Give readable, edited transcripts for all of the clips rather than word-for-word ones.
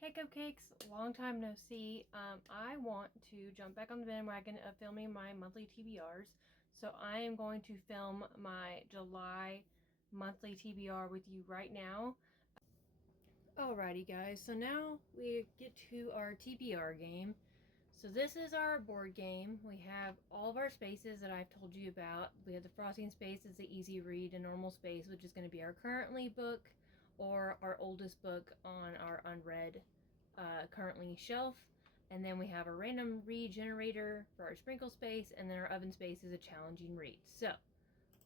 Hey Cupcakes, long time no see. I want to jump back on the bandwagon of filming my monthly TBRs. So I am going to film my July monthly TBR with you right now. Alrighty guys, so now we get to our TBR game. So this is our board game. We have all of our spaces that I've told you about. We have the frosting space, it's the easy read, and normal space, which is going to be our currently book or our oldest book on our unread currently shelf. And then we have a random read generator for our sprinkle space, and then our oven space is a challenging read. So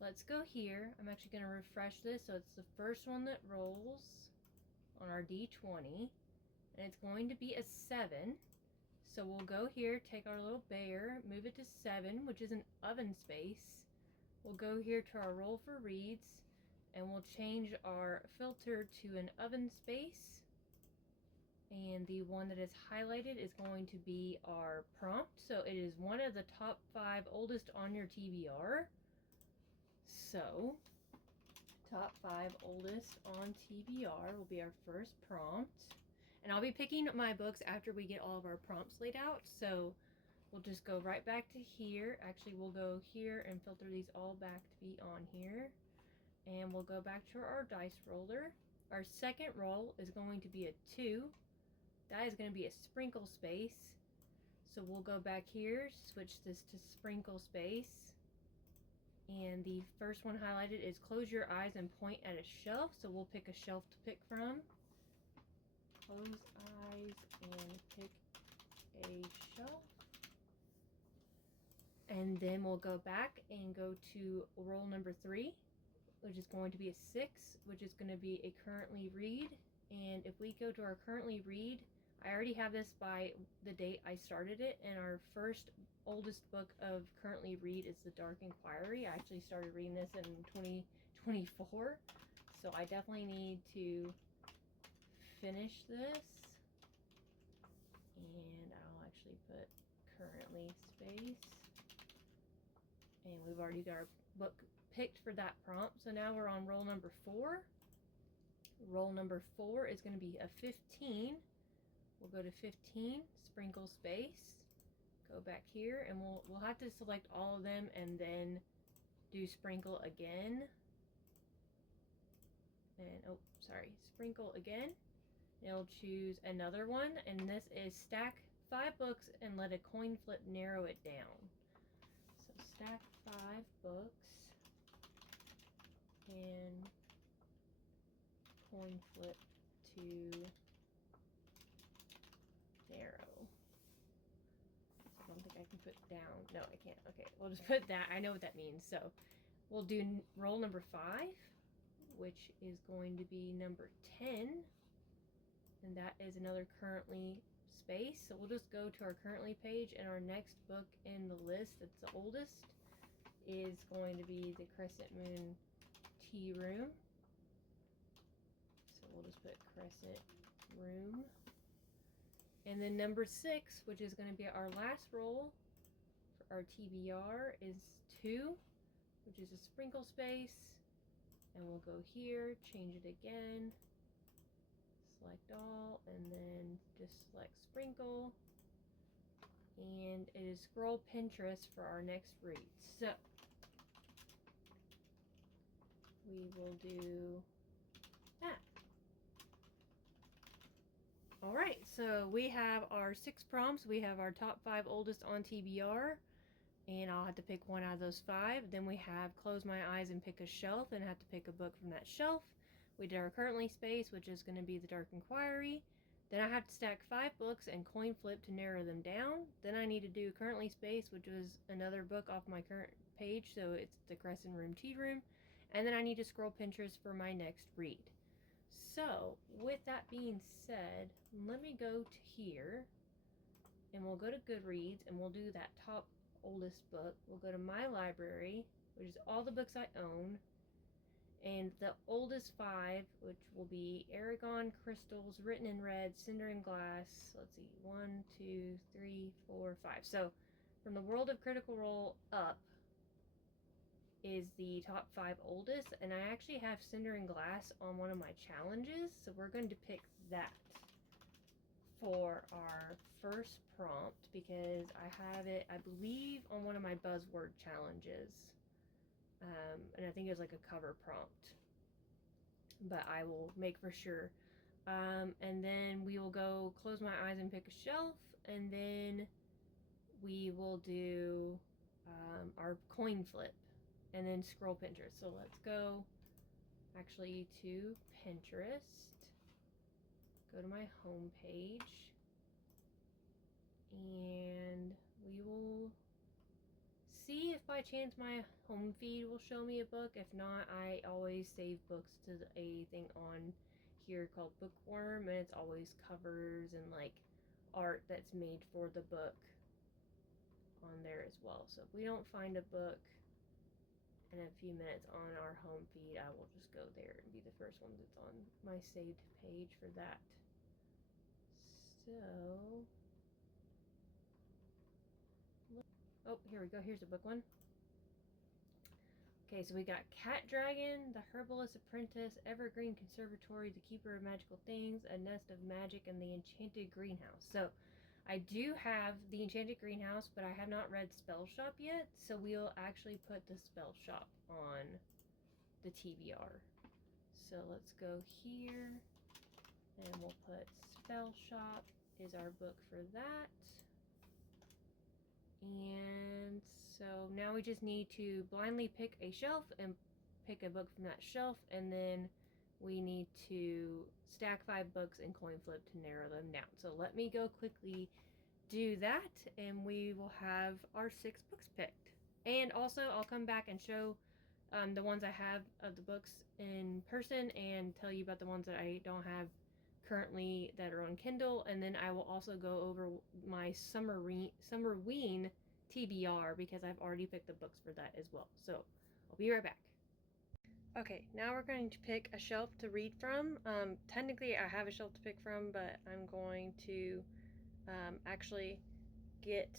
let's go here. I'm actually going to refresh this so it's the first one that rolls on our D20, and it's going to be a 7. So we'll go here, take our little bear, move it to 7, which is an oven space. We'll go here to our roll for reads, and we'll change our filter to an oven space. And the one that is highlighted is going to be our prompt. So it is one of the top 5 oldest on your TBR. So top 5 oldest on TBR will be our first prompt. And I'll be picking my books after we get all of our prompts laid out. So we'll just go right back to here. Actually, we'll go here and filter these all back to be on here. And we'll go back to our dice roller. Our second roll is going to be a 2. That is going to be a sprinkle space. So we'll go back here, switch this to sprinkle space. And the first one highlighted is close your eyes and point at a shelf. So we'll pick a shelf to pick from. Close eyes and pick a shelf. And then we'll go back and go to roll number 3, which is going to be a 6, which is going to be a currently read. And if we go to our currently read, I already have this by the date I started it, and our first oldest book of currently read is The Dark Inquiry. I actually started reading this in 2024, so I definitely need to finish this. And I'll actually put currently space, and we've already got our book picked for that prompt. So now we're on roll number 4. Roll number 4 is going to be a 15. We'll go to 15, sprinkle space, go back here, and we'll have to select all of them and then do sprinkle again. And oh, sorry, sprinkle again. It'll choose another one, and this is stack 5 books and let a coin flip narrow it down. So stack 5 books and coin flip to narrow. I don't think I can put down. No, I can't. Okay, we'll just put that. I know what that means. So we'll do roll number 5, which is going to be number 10. And that is another currently space. So we'll just go to our currently page, and our next book in the list that's the oldest is going to be The Crescent Moon Tea Room. So we'll just put Crescent Room. And then number 6, which is going to be our last roll for our TBR, is 2, which is a sprinkle space. And we'll go here, change it again, select all, and then just select sprinkle. And it is scroll Pinterest for our next read. So we will do that. Alright, so we have our 6 prompts. We have our top 5 oldest on TBR, and I'll have to pick one out of those 5. Then we have close my eyes and pick a shelf, and I have to pick a book from that shelf. We did our currently space, which is going to be The Dark Inquiry. Then I have to stack 5 books and coin flip to narrow them down. Then I need to do currently space, which was another book off my current page, so it's The Crescent Room Tea Room. And then I need to scroll Pinterest for my next read. So with that being said, let me go to here, and we'll go to Goodreads, and we'll do that top oldest book. We'll go to my library, which is all the books I own, and the oldest 5, which will be Aragon, Crystals, Written in Red, Cinder and Glass. Let's see, 1, 2, 3, 4, 5. So from the World of Critical Role up, is the top 5 oldest, and I actually have Cinder and Glass on one of my challenges, so we're going to pick that for our first prompt because I have it, I believe, on one of my buzzword challenges, and I think it was like a cover prompt, but I will make for sure. And then we will go close my eyes and pick a shelf, and then we will do our coin flip and then scroll Pinterest. So let's go actually to Pinterest, go to my home page, and we will see if by chance my home feed will show me a book. If not, I always save books to a thing on here called Bookworm, and it's always covers and like art that's made for the book on there as well. So if we don't find a book in a few minutes on our home feed, I will just go there and be the first one that's on my saved page for that. So, oh, here we go. Here's a book one. Okay, so we got Cat Dragon, The Herbalist Apprentice, Evergreen Conservatory, The Keeper of Magical Things, A Nest of Magic, and The Enchanted Greenhouse. So I do have The Enchanted Greenhouse, but I have not read Spell Shop yet, so we'll actually put the Spell Shop on the TBR. So let's go here, and we'll put Spell Shop is our book for that. And so now we just need to blindly pick a shelf and pick a book from that shelf, and then we need to stack 5 books and coin flip to narrow them down. So let me go quickly do that, and we will have our 6 books picked. And also I'll come back and show the ones I have of the books in person and tell you about the ones that I don't have currently that are on Kindle, and then I will also go over my Summerween TBR because I've already picked the books for that as well. So I'll be right back. Okay, now we're going to pick a shelf to read from. Technically I have a shelf to pick from, but I'm going to actually get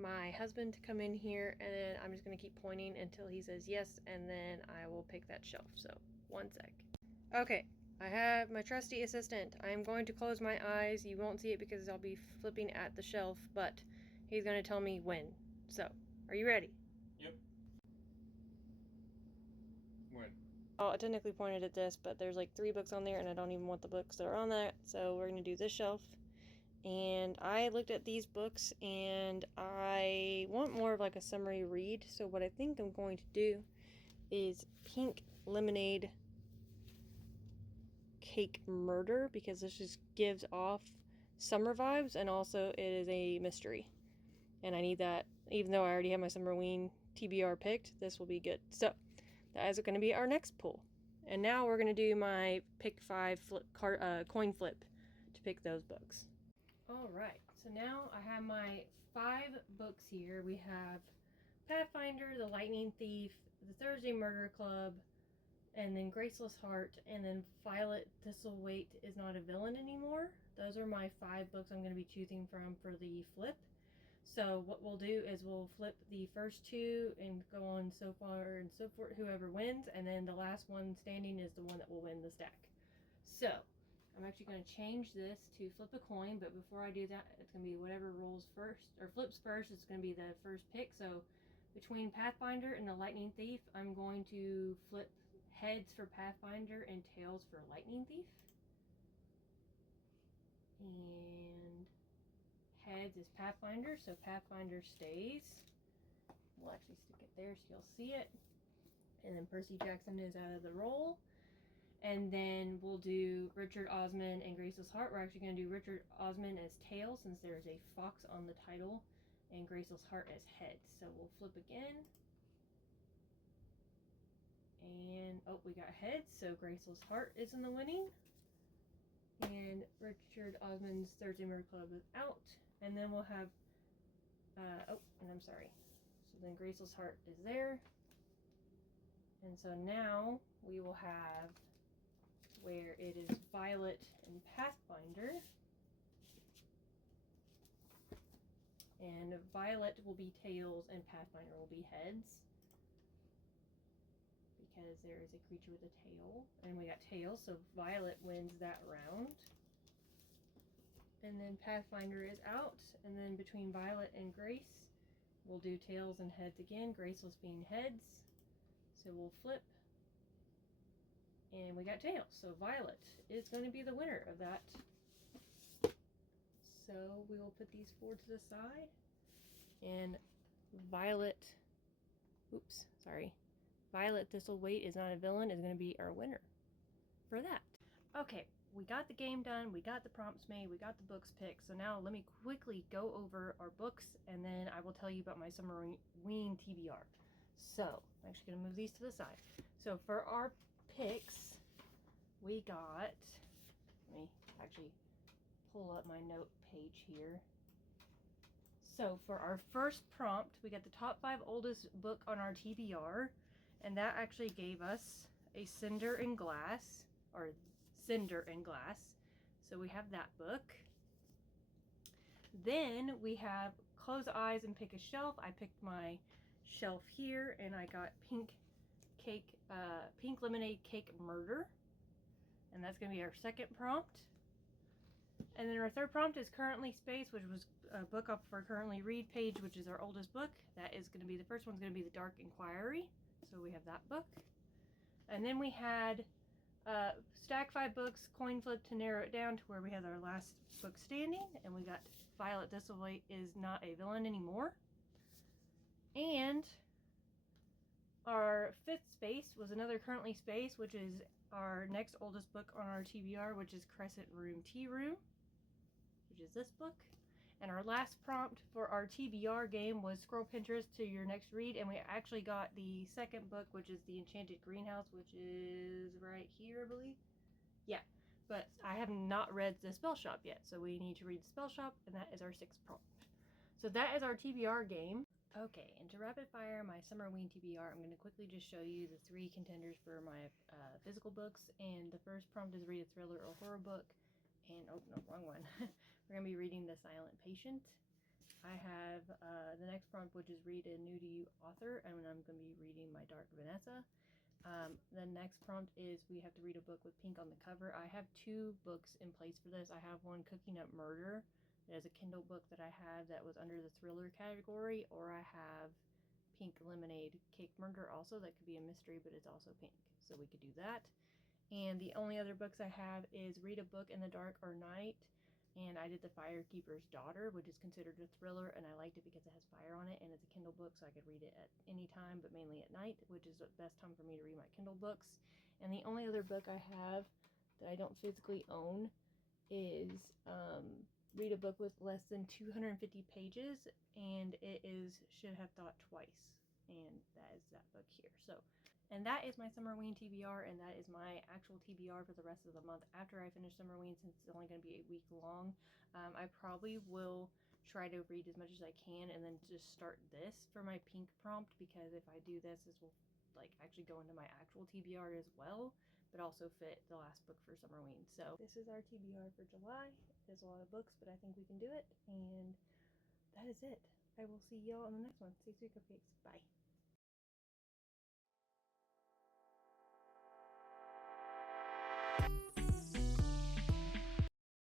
my husband to come in here, and then I'm just going to keep pointing until he says yes, and then I will pick that shelf. So one sec. Okay, I have my trusty assistant. I am going to close my eyes. You won't see it because I'll be flipping at the shelf, but he's going to tell me when. So, are you ready? Yep. When? Oh, I technically pointed at this, but there's like 3 books on there, and I don't even want the books that are on that, so we're going to do this shelf. And I looked at these books, and I want more of like a summary read, so what I think I'm going to do is Pink Lemonade Cake Murder, because this just gives off summer vibes, and also it is a mystery, and I need that. Even though I already have my Summerween TBR picked, this will be good. So that is going to be our next pull, and now we're going to do my pick 5 coin flip to pick those books. All right, so now I have my 5 books here. We have Pathfinder, The Lightning Thief, The Thursday Murder Club, and then Graceless Heart, and then Violet Thistlethwaite Is Not a Villain Anymore. Those are my 5 books I'm going to be choosing from for the flip. So what we'll do is we'll flip the first 2 and go on so far and so forth, whoever wins, and then the last one standing is the one that will win the stack. So I'm actually going to change this to flip a coin, but before I do that, it's going to be whatever rolls first, or flips first, it's going to be the first pick. So between Pathfinder and the Lightning Thief, I'm going to flip heads for Pathfinder and tails for Lightning Thief. And heads is Pathfinder, so Pathfinder stays. We'll actually stick it there so you'll see it. And then Percy Jackson is out of the roll. And then we'll do Richard Osman and Graceless Heart. We're actually going to do Richard Osman as tails since there's a fox on the title, and Graceless Heart as heads. So we'll flip again. And, oh, we got heads, so Graceless Heart is in the winning. And Richard Osman's Thursday Murder Club is out. And then we'll have, oh, and I'm sorry. So then Graceless Heart is there. And so now we will have where it is Violet and Pathfinder. And Violet will be tails and Pathfinder will be heads. because there is a creature with a tail, and we got tails, so Violet wins that round. And then Pathfinder is out, and then between Violet and Grace, we'll do tails and heads again. Grace was being heads, so we'll flip, and we got tails. So Violet is going to be the winner of that. So we will put these 4 to the side, and Violet, Violet Thistleweight is not a villain is going to be our winner for that. Okay, we got the game done, we got the prompts made, we got the books picked, so now let me quickly go over our books, and then I will tell you about my Summerween TBR. So, I'm actually going to move these to the side. So for our picks, we got, let me actually pull up my note page here. So for our first prompt, we got the top 5 oldest book on our TBR, and that actually gave us a Cinder and Glass, or Cinder and Glass. So we have that book. Then we have Close Eyes and Pick a Shelf. I picked my shelf here, and I got Pink Lemonade Cake Murder, and that's going to be our second prompt. And then our third prompt is Currently Space, which was a book off of our Currently Read page, which is our oldest book. That is going to be, the first one's going to be The Dark Inquiry. So we have that book. And then we had stack 5 books, coin flip to narrow it down to where we had our last book standing. And we got Violet Thistleweight is not a villain anymore. And our 5th space was another Currently Space, which is our next oldest book on our TBR, which is Crescent Room Tea Room, which is this book. And our last prompt for our TBR game was Scroll Pinterest to your next read, and we actually got the second book, which is The Enchanted Greenhouse, which is right here, I believe. Yeah, but I have not read the Spell Shop yet, so we need to read the Spell Shop, and that is our 6th prompt. So that is our TBR game. Okay, and to rapid fire my Summerween TBR, I'm going to quickly just show you the 3 contenders for my physical books. And the first prompt is read a thriller or horror book. And, oh, no, wrong one. We're going to be reading The Silent Patient. I have the next prompt, which is read a new to you author, and I'm going to be reading My Dark Vanessa. The next prompt is we have to read a book with pink on the cover. I have 2 books in place for this. I have one, Cooking Up Murder. There's a Kindle book that I have that was under the thriller category, or I have Pink Lemonade Cake Murder also. That could be a mystery, but it's also pink, so we could do that. And the only other books I have is Read a Book in the Dark or Night, and I did The Firekeeper's Daughter, which is considered a thriller, and I liked it because it has fire on it, and it's a Kindle book, so I could read it at any time, but mainly at night, which is the best time for me to read my Kindle books. And the only other book I have that I don't physically own is Read a Book with less than 250 pages, and it is Should Have Thought Twice, and that is that book here. So, and that is my Summerween TBR, and that is my actual TBR for the rest of the month after I finish Summerween, since it's only going to be a week long. I probably will try to read as much as I can, and then just start this for my pink prompt, because if I do this will like actually go into my actual TBR as well, but also fit the last book for Summerween. So this is our TBR for July. There's a lot of books, but I think we can do it, and that is it. I will see y'all on the next one. Stay sweet, cupcakes. Bye.